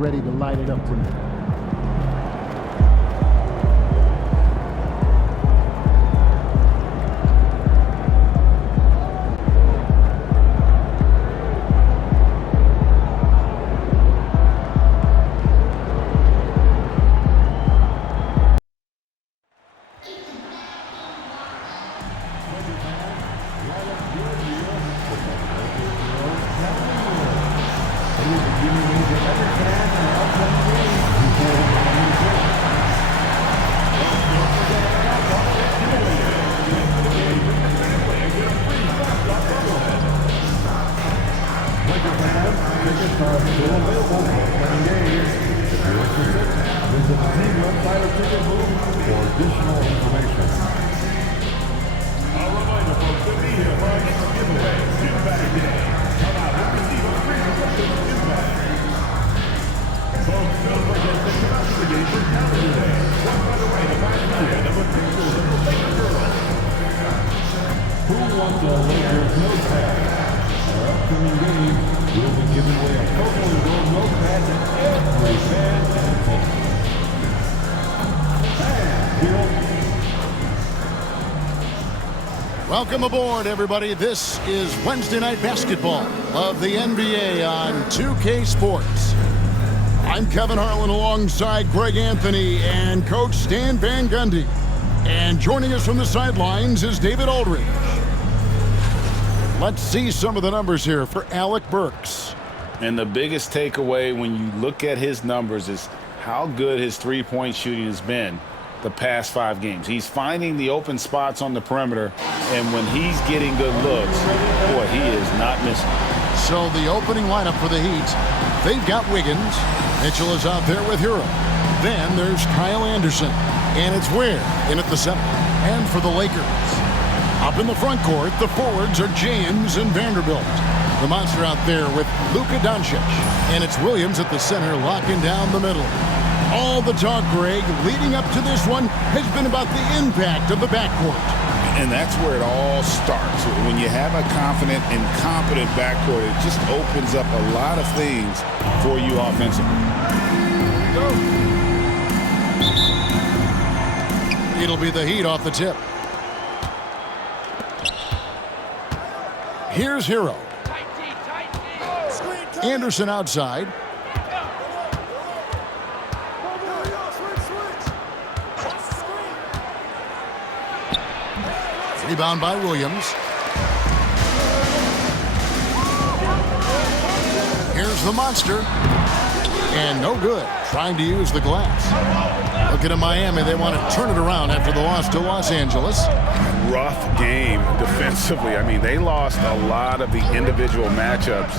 ready to light it up tonight. Welcome aboard, everybody. This is Wednesday Night Basketball of the NBA on 2K Sports. I'm Kevin Harlan alongside Greg Anthony and Coach Stan Van Gundy. And joining us from the sidelines is David Aldridge. Let's see some of the numbers here for Alec Burks. And the biggest takeaway when you look at his numbers is how good his three-point shooting has been the past 5 games. He's finding the open spots on the perimeter, and when he's getting good looks, boy, he is not missing. So the opening lineup for the Heat, they've got Wiggins. Mitchell is out there with Hero. Then there's Kyle Anderson, and it's Ware in at the center. And for the Lakers, up in the front court, the forwards are James and Vanderbilt. The monster out there with Luka Doncic, and it's Williams at the center locking down the middle. All the talk, Greg, leading up to this one has been about the impact of the backcourt. And that's where it all starts. When you have a confident and competent backcourt, it just opens up a lot of things for you offensively. It'll be the Heat off the tip. Here's Hero. Anderson outside. Rebound by Williams. Here's the monster. And no good. Trying to use the glass. Looking at Miami, they want to turn it around after the loss to Los Angeles. Rough game defensively. I mean, they lost a lot of the individual matchups,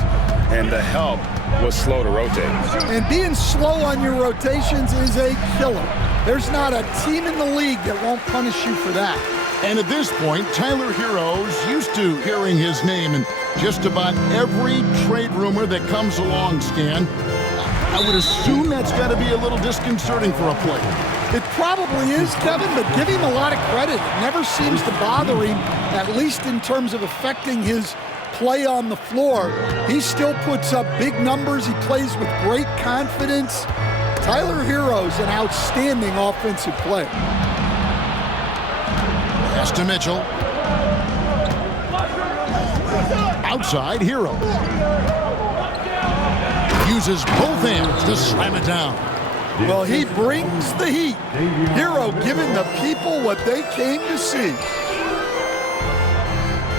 and the help was slow to rotate. And being slow on your rotations is a killer. There's not a team in the league that won't punish you for that. And at this point, Tyler Hero's used to hearing his name in just about every trade rumor that comes along, Stan. I would assume that's got to be a little disconcerting for a player. It probably is, Kevin, but give him a lot of credit. It never seems to bother him, at least in terms of affecting his play on the floor. He still puts up big numbers. He plays with great confidence. Tyler Hero's an outstanding offensive player. Pass to Mitchell. Outside, Hero. Uses both hands to slam it down. Well, he brings the heat. Hero giving the people what they came to see.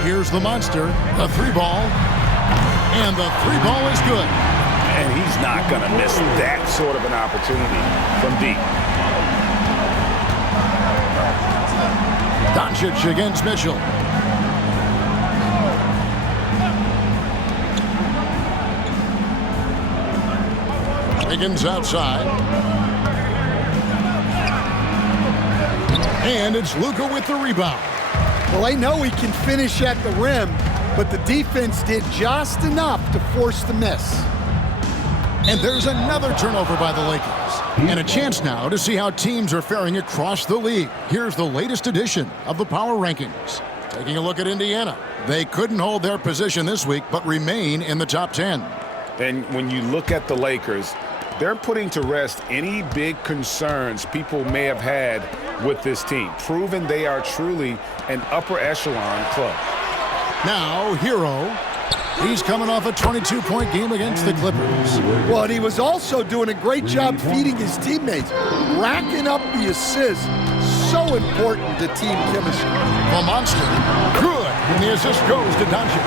Here's the monster, the 3-ball. And the 3-ball is good. And he's not going to miss that sort of an opportunity from deep. Doncic against Mitchell. Wiggins outside. And it's Luka with the rebound. Well, they know he can finish at the rim, but the defense did just enough to force the miss. And there's another turnover by the Lakers. And a chance now to see how teams are faring across the league. Here's the latest edition of the Power Rankings. Taking a look at Indiana. They couldn't hold their position this week, but remain in the top 10. And when you look at the Lakers, they're putting to rest any big concerns people may have had with this team, proving they are truly an upper echelon club. Now, Hero. He's coming off a 22-point game against the Clippers. Well, and he was also doing a great job feeding his teammates, racking up the assists. So important to team chemistry. The Monster, good, and the assist goes to Doncic.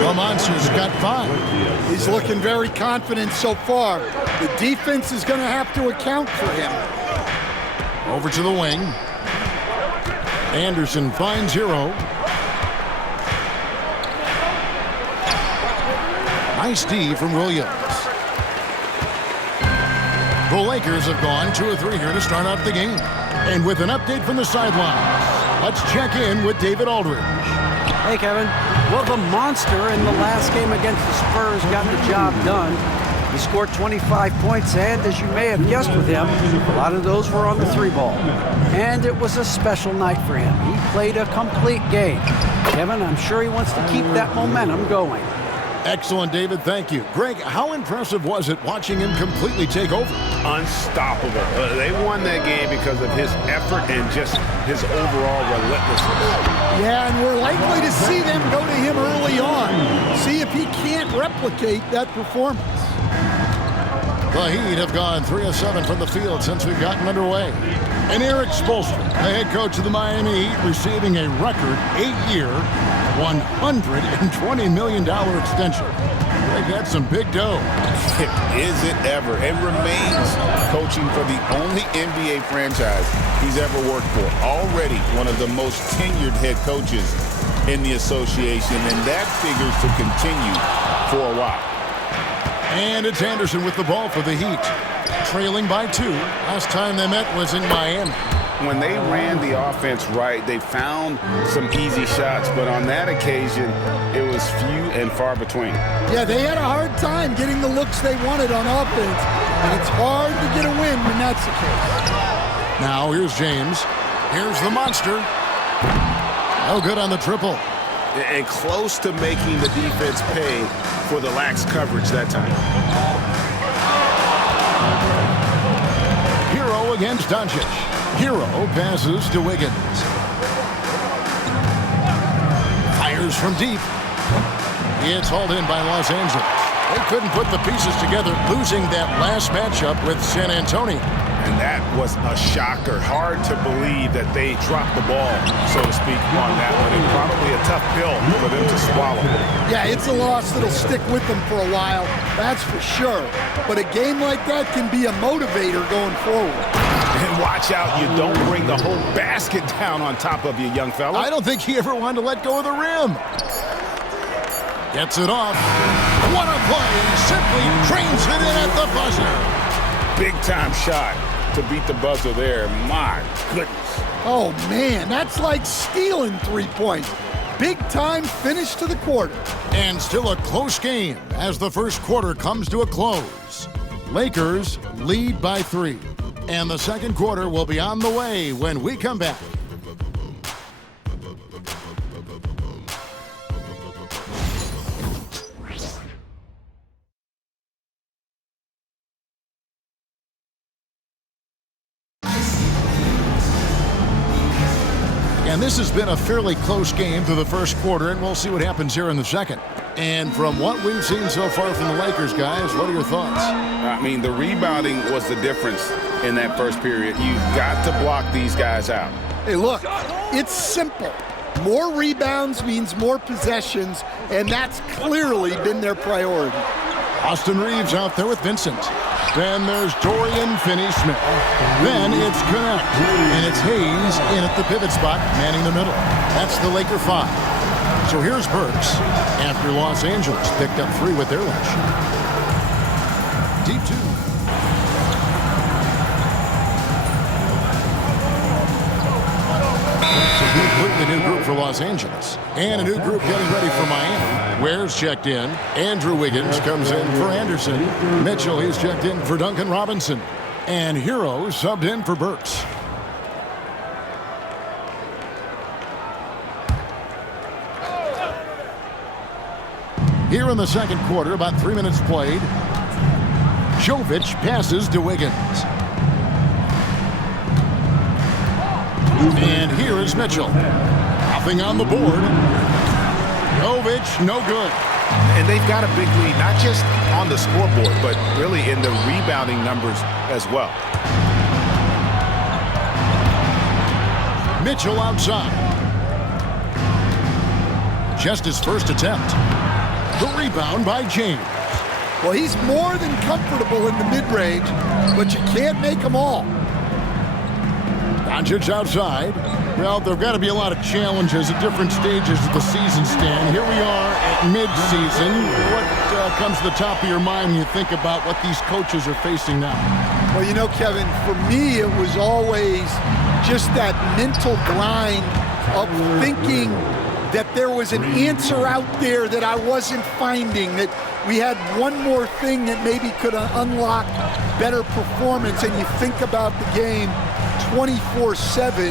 The Monster's got 5. He's looking very confident so far. The defense is going to have to account for him. Over to the wing. Anderson finds Hero. Nice D from Williams. The Lakers have gone 2 of 3 here to start out the game. And with an update from the sidelines, let's check in with David Aldridge. Hey, Kevin. Well, the Monster in the last game against the Spurs got the job done. He scored 25 points, and as you may have guessed with him, a lot of those were on the 3-ball. And it was a special night for him. He played a complete game. Kevin, I'm sure he wants to keep that momentum going. Excellent, David. Thank you. Greg, how impressive was it watching him completely take over? Unstoppable. They won that game because of his effort and just his overall relentlessness. Yeah, and we're likely to see them go to him early on. See if he can't replicate that performance. The Heat have gone 3 of 7 from the field since we've gotten underway. And Eric Spoelstra, the head coach of the Miami Heat, receiving a record 8-year, $120 million extension. Greg, that's some big dough. Is it ever? And remains coaching for the only NBA franchise he's ever worked for. Already one of the most tenured head coaches in the association, and that figures to continue for a while. And it's Anderson with the ball for the Heat. Trailing by 2. Last time they met was in Miami. When they ran the offense right, they found some easy shots, but on that occasion, it was few and far between. Yeah, they had a hard time getting the looks they wanted on offense, and it's hard to get a win when that's the case. Now here's James. Here's the Monster. No good on the triple. And close to making the defense pay for the lax coverage that time. Hero against Doncic. Hero passes to Wiggins. Fires from deep. It's hauled in by Los Angeles. They couldn't put the pieces together, losing that last matchup with San Antonio. And that was a shocker. Hard to believe that they dropped the ball, so to speak, on that one. And probably a tough pill for them to swallow. Yeah, it's a loss that'll stick with them for a while, that's for sure. But a game like that can be a motivator going forward. And watch out, you don't bring the whole basket down on top of you, young fella. I don't think he ever wanted to let go of the rim. Gets it off. What a play. Simply trains it in at the buzzer. Big time shot to beat the buzzer there. My goodness. Oh, man, that's like stealing 3 points. Big time finish to the quarter. And still a close game as the first quarter comes to a close. Lakers lead by 3. And the second quarter will be on the way when we come back. And this has been a fairly close game through the first quarter, and we'll see what happens here in the second. And from what we've seen so far from the Lakers, guys, what are your thoughts? I mean, the rebounding was the difference in that first period. You've got to block these guys out. Hey, look, it's simple. More rebounds means more possessions, and that's clearly been their priority. Austin Reeves out there with Vincent. Then there's Dorian Finney-Smith. Then it's Connect. And it's Hayes in at the pivot spot, manning the middle. That's the Laker 5. So here's Burks after Los Angeles picked up 3 with their lunch. Deep 2. It's a completely new group for Los Angeles. And a new group getting ready for Miami. Ware's checked in. Andrew Wiggins comes in for Anderson. Mitchell, he's checked in for Duncan Robinson. And Hero subbed in for Burks. Here in the second quarter, about 3 minutes played. Jovic passes to Wiggins. And here is Mitchell. Nothing on the board. Jovic, no good. And they've got a big lead, not just on the scoreboard, but really in the rebounding numbers as well. Mitchell outside. Just his first attempt. The rebound by James. Well, he's more than comfortable in the mid-range, but you can't make them all. Doncic outside. Well, there have got to be a lot of challenges at different stages of the season, Stan. Here we are at mid-season. What comes to the top of your mind when you think about what these coaches are facing now? Well, you know, Kevin, for me, it was always just that mental grind of thinking that there was an answer out there that I wasn't finding, that we had one more thing that maybe could unlock better performance. And you think about the game 24/7,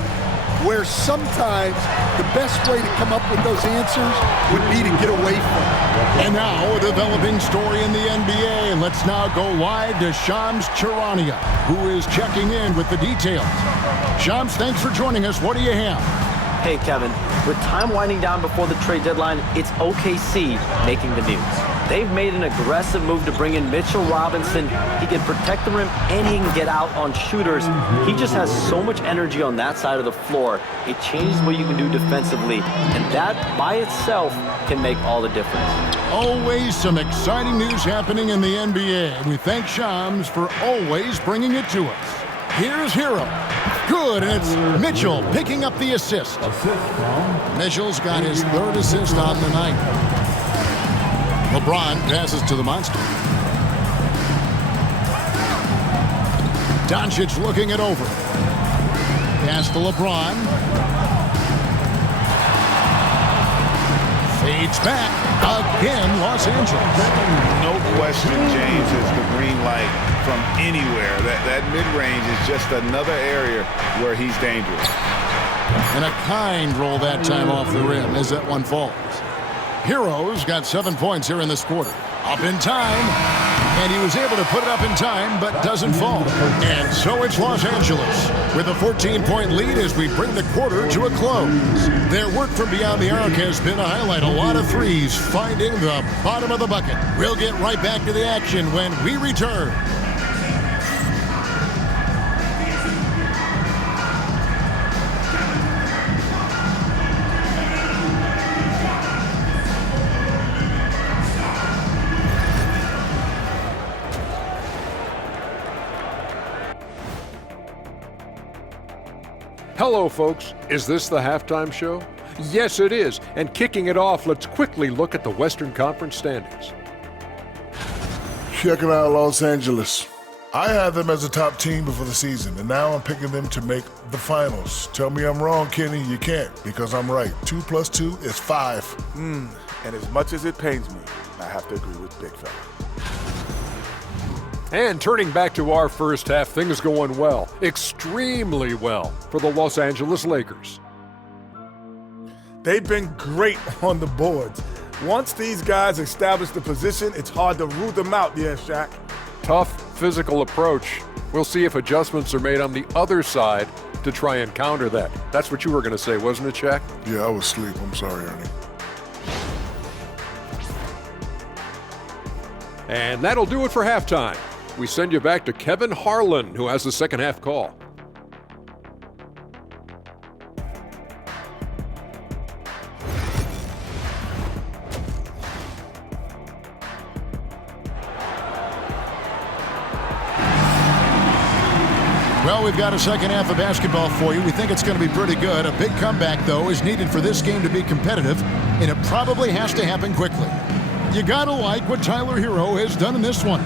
where sometimes the best way to come up with those answers would be to get away from it. And now a developing story in the NBA. And let's now go live to Shams Charania, who is checking in with the details. Shams, thanks for joining us. What do you have? Hey, Kevin. With time winding down before the trade deadline, it's OKC making the news. They've made an aggressive move to bring in Mitchell Robinson. He can protect the rim and he can get out on shooters. He just has so much energy on that side of the floor. It changes what you can do defensively, and that by itself can make all the difference. Always some exciting news happening in the NBA. And we thank Shams for always bringing it to us. Here's Hero. Good, and it's Mitchell picking up the assist. Mitchell's got his third assist on the night. LeBron passes to the monster. Doncic looking it over. Pass to LeBron. Fades back. Again, Los Angeles. No question, James is the green light from anywhere. That mid-range is just another area where he's dangerous. And a kind roll that time off the rim as that one falls. Hero's got 7 points here in this quarter. Up in time, and he was able to put it up in time, but doesn't fall. And so it's Los Angeles with a 14-point lead as we bring the quarter to a close. Their work from beyond the arc has been to highlight a lot of threes, finding the bottom of the bucket. We'll get right back to the action when we return. Hello, folks. Is this the halftime show? Yes, it is. And kicking it off, let's quickly look at the Western Conference standings. Checking out Los Angeles. I had them as a top team before the season, and now I'm picking them to make the finals. Tell me I'm wrong, Kenny. You can't, because I'm right. 2 + 2 is 5. And as much as it pains me, I have to agree with Big Fella. And turning back to our first half, things going well, extremely well, for the Los Angeles Lakers. They've been great on the boards. Once these guys establish the position, it's hard to root them out, Shaq. Tough physical approach. We'll see if adjustments are made on the other side to try and counter that. That's what you were going to say, wasn't it, Shaq? Yeah, I was asleep. I'm sorry, Ernie. And that'll do it for halftime. We send you back to Kevin Harlan, who has the second half call. Well, we've got a second half of basketball for you. We think it's going to be pretty good. A big comeback, though, is needed for this game to be competitive, and it probably has to happen quickly. You got to like what Tyler Hero has done in this one.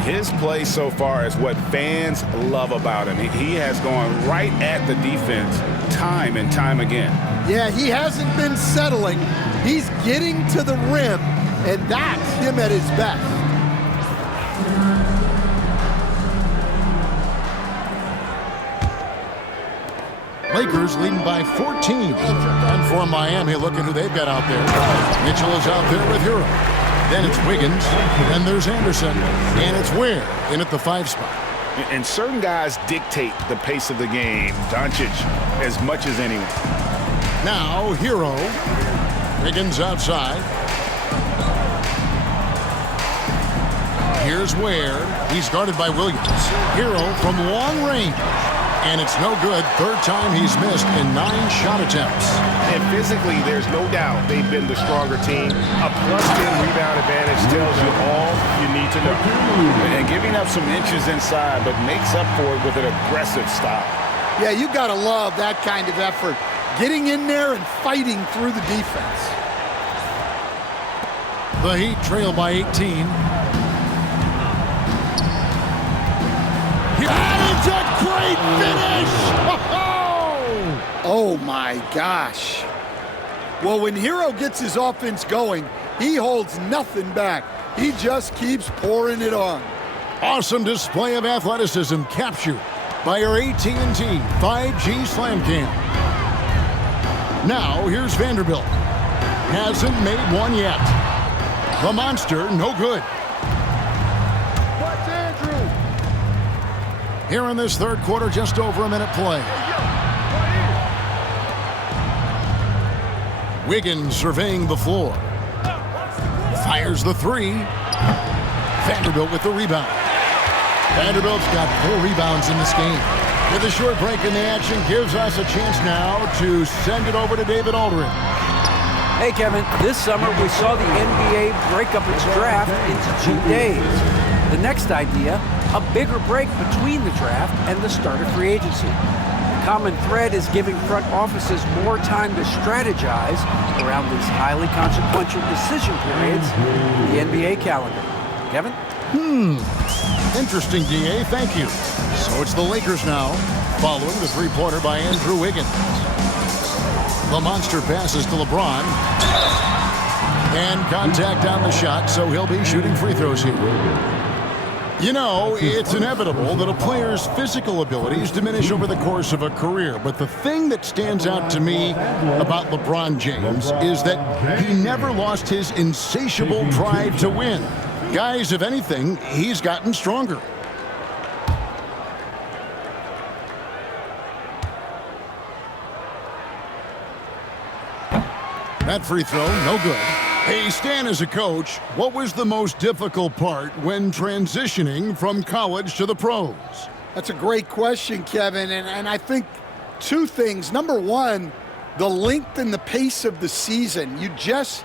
His play so far is what fans love about him. He has gone right at the defense time and time again. Yeah, he hasn't been settling. He's getting to the rim, and that's him at his best. Lakers leading by 14. And for Miami, look at who they've got out there. Mitchell is out there with Hero. Then it's Wiggins. Then there's Anderson. And it's Ware in at the 5 spot. And certain guys dictate the pace of the game. Doncic as much as anyone. Now, Hero. Wiggins outside. Here's Ware. He's guarded by Williams. Hero from long range. And it's no good. Third time he's missed in 9 shot attempts. And physically, there's no doubt they've been the stronger team. A +10 rebound advantage tells you all you need to know. And giving up some inches inside, but makes up for it with an aggressive stop. Yeah, you got to love that kind of effort. Getting in there and fighting through the defense. The Heat trail by 18. That is a great finish! Oh my gosh. Well, when Hero gets his offense going, he holds nothing back. He just keeps pouring it on. Awesome display of athleticism captured by our AT&T 5G Slam Cam. Now, here's Vanderbilt. Hasn't made one yet. The monster, no good. Here in this third quarter, just over a minute play. Wiggins surveying the floor. Fires the 3. Vanderbilt with the rebound. Vanderbilt's got 4 rebounds in this game. With a short break in the action, gives us a chance now to send it over to David Aldridge. Hey, Kevin, this summer we saw the NBA break up its draft into 2 days. The next idea, a bigger break between the draft and the start of free agency. The common thread is giving front offices more time to strategize around these highly consequential decision periods in the NBA calendar. Kevin? Interesting, DA. Thank you. So it's the Lakers now, following the 3-pointer by Andrew Wiggins. The monster passes to LeBron. And contact on the shot, so he'll be shooting free throws here. You know, it's inevitable that a player's physical abilities diminish over the course of a career. But the thing that stands out to me about LeBron James is that he never lost his insatiable drive to win. Guys, if anything, he's gotten stronger. That free throw, no good. Hey, Stan, as a coach, what was the most difficult part when transitioning from college to the pros? That's a great question, Kevin, and I think 2 things. Number one, the length and the pace of the season. You just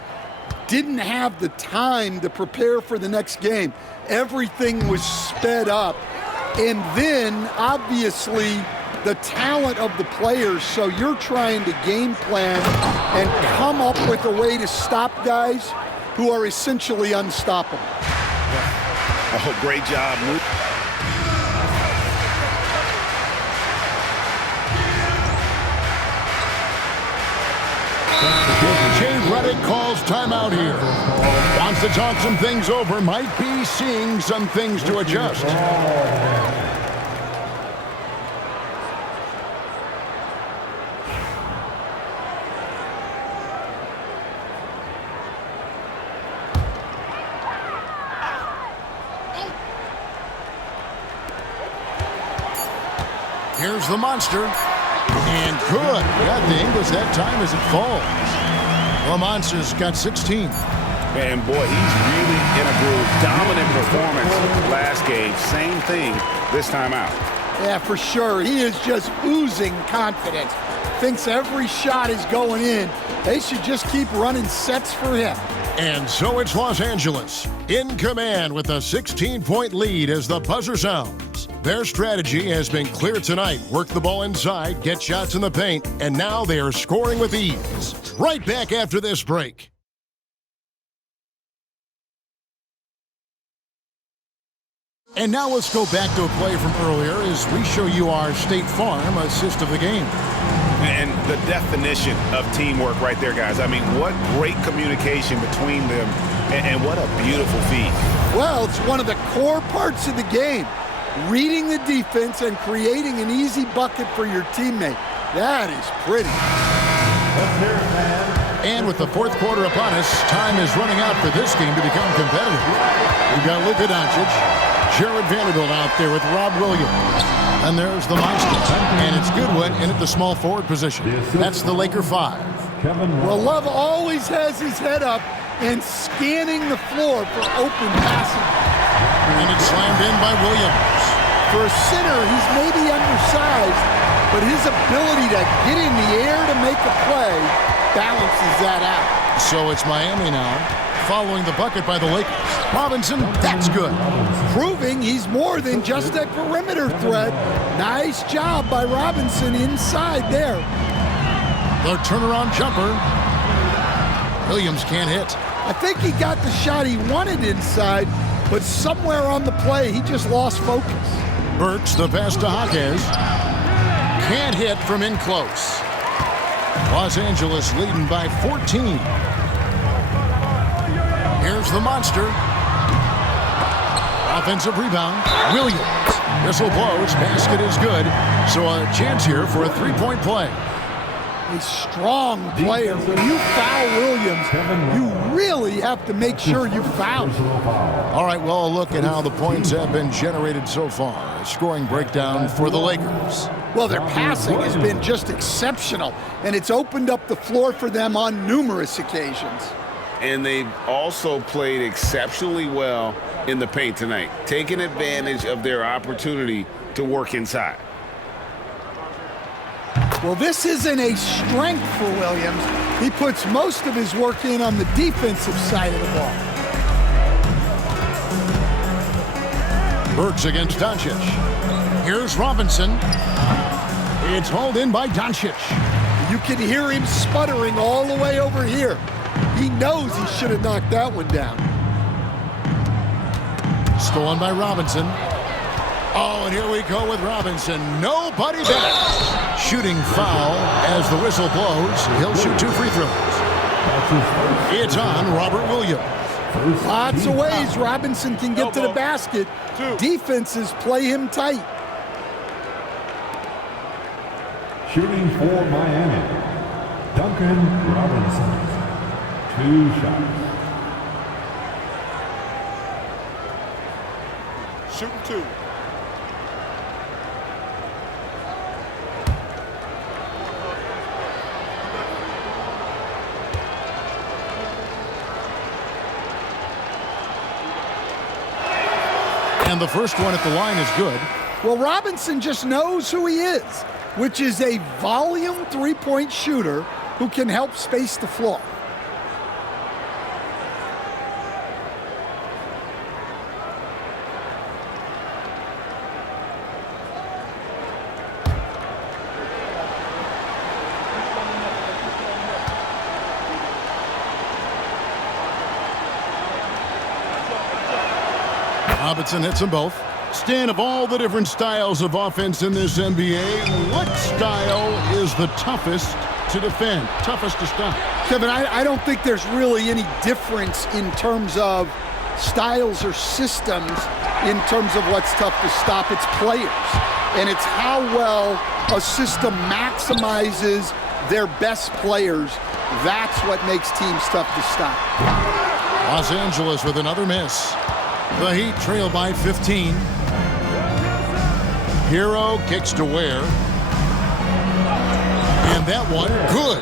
didn't have the time to prepare for the next game. Everything was sped up. And then, obviously, the talent of the players, so you're trying to game plan and come up with a way to stop guys who are essentially unstoppable. Oh, great job, Luke. Jay Redick calls timeout here. Wants to talk some things over, might be seeing some things to adjust. Here's the monster. And good. Got the English that time as it falls. The monster's got 16. And boy, he's really in a groove. Dominant performance last game. Same thing this time out. Yeah, for sure. He is just oozing confidence. Thinks every shot is going in. They should just keep running sets for him. And so it's Los Angeles in command with a 16-point lead as the buzzer sounds. Their strategy has been clear tonight. Work the ball inside, get shots in the paint, and now they are scoring with ease. Right back after this break. And now let's go back to a play from earlier as we show you our State Farm assist of the game. And the definition of teamwork right there, guys. I mean, what great communication between them, and what a beautiful feat. Well, it's one of the core parts of the game. Reading the defense and creating an easy bucket for your teammate. That is pretty. And with the fourth quarter upon us, time is running out for this game to become competitive. We've got Luka Doncic, Jared Vanderbilt out there with Rob Williams. And there's the monster. And it's Goodwin in at the small forward position. That's the Laker 5. Well, Love always has his head up and scanning the floor for open passing. And it's slammed in by Williams. For a center, he's maybe undersized, but his ability to get in the air to make a play balances that out. So it's Miami now, following the bucket by the Lakers. Robinson, that's good. Proving he's more than just a perimeter threat. Nice job by Robinson inside there. The turnaround jumper. Williams can't hit. I think he got the shot he wanted inside, but somewhere on the play, he just lost focus. Burks, the pass to Jaquez. Can't hit from in close. Los Angeles leading by 14. Here's the monster. Offensive rebound. Williams. Whistle blows. Basket is good. So a chance here for a three-point play. A strong player. When you foul Williams, you really have to make sure you foul him. All right, well, a look at how the points have been generated so far. A scoring breakdown for the Lakers. Well, their passing has been just exceptional, and it's opened up the floor for them on numerous occasions. And they've also played exceptionally well in the paint tonight, taking advantage of their opportunity to work inside. Well, this isn't a strength for Williams. He puts most of his work in on the defensive side of the ball. Burks against Doncic. Here's Robinson. It's hauled in by Doncic. You can hear him sputtering all the way over here. He knows he should have knocked that one down. Stolen by Robinson. Oh, and here we go with Robinson. Nobody better. Shooting foul as the whistle blows. He'll shoot 2 free throws. It's on Robert Williams. Lots of ways Robinson can get to the basket. Defenses play him tight. Shooting for Miami, Duncan Robinson. 2 shots. Shooting 2. And the first one at the line is good. Well, Robinson just knows who he is, which is a volume three-point shooter who can help space the floor. Robinson hits them both. Stan, of all the different styles of offense in this NBA, what style is the toughest to defend, toughest to stop? Kevin, I don't think there's really any difference in terms of styles or systems in terms of what's tough to stop. It's players, and it's how well a system maximizes their best players. That's what makes teams tough to stop. Los Angeles with another miss. The Heat trail by 15. Hero kicks to Ware. And that one, good.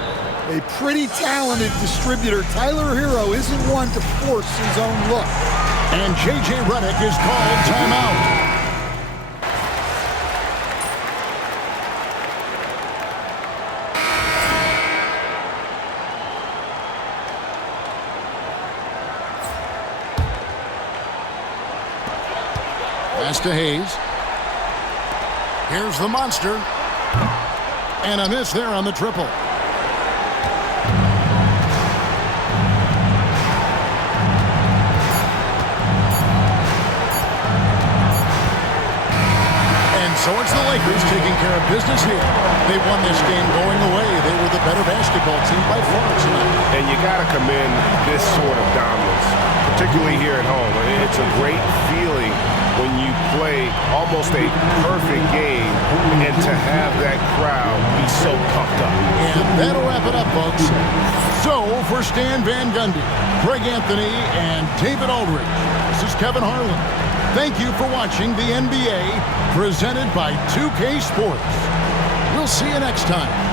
A pretty talented distributor. Tyler Hero isn't one to force his own look. And J.J. Redick is called timeout. Pass to Hayes. Here's the monster. And a miss there on the triple. And so it's the Lakers taking care of business here. They won this game going away. They were the better basketball team by far tonight. And you got to commend this sort of dominance, particularly particularly here at home. It's a great feeling when you play almost a perfect game and to have that crowd be so pumped up. And that'll wrap it up, folks. So, for Stan Van Gundy, Greg Anthony, and David Aldridge, this is Kevin Harlan. Thank you for watching the NBA presented by 2K Sports. We'll see you next time.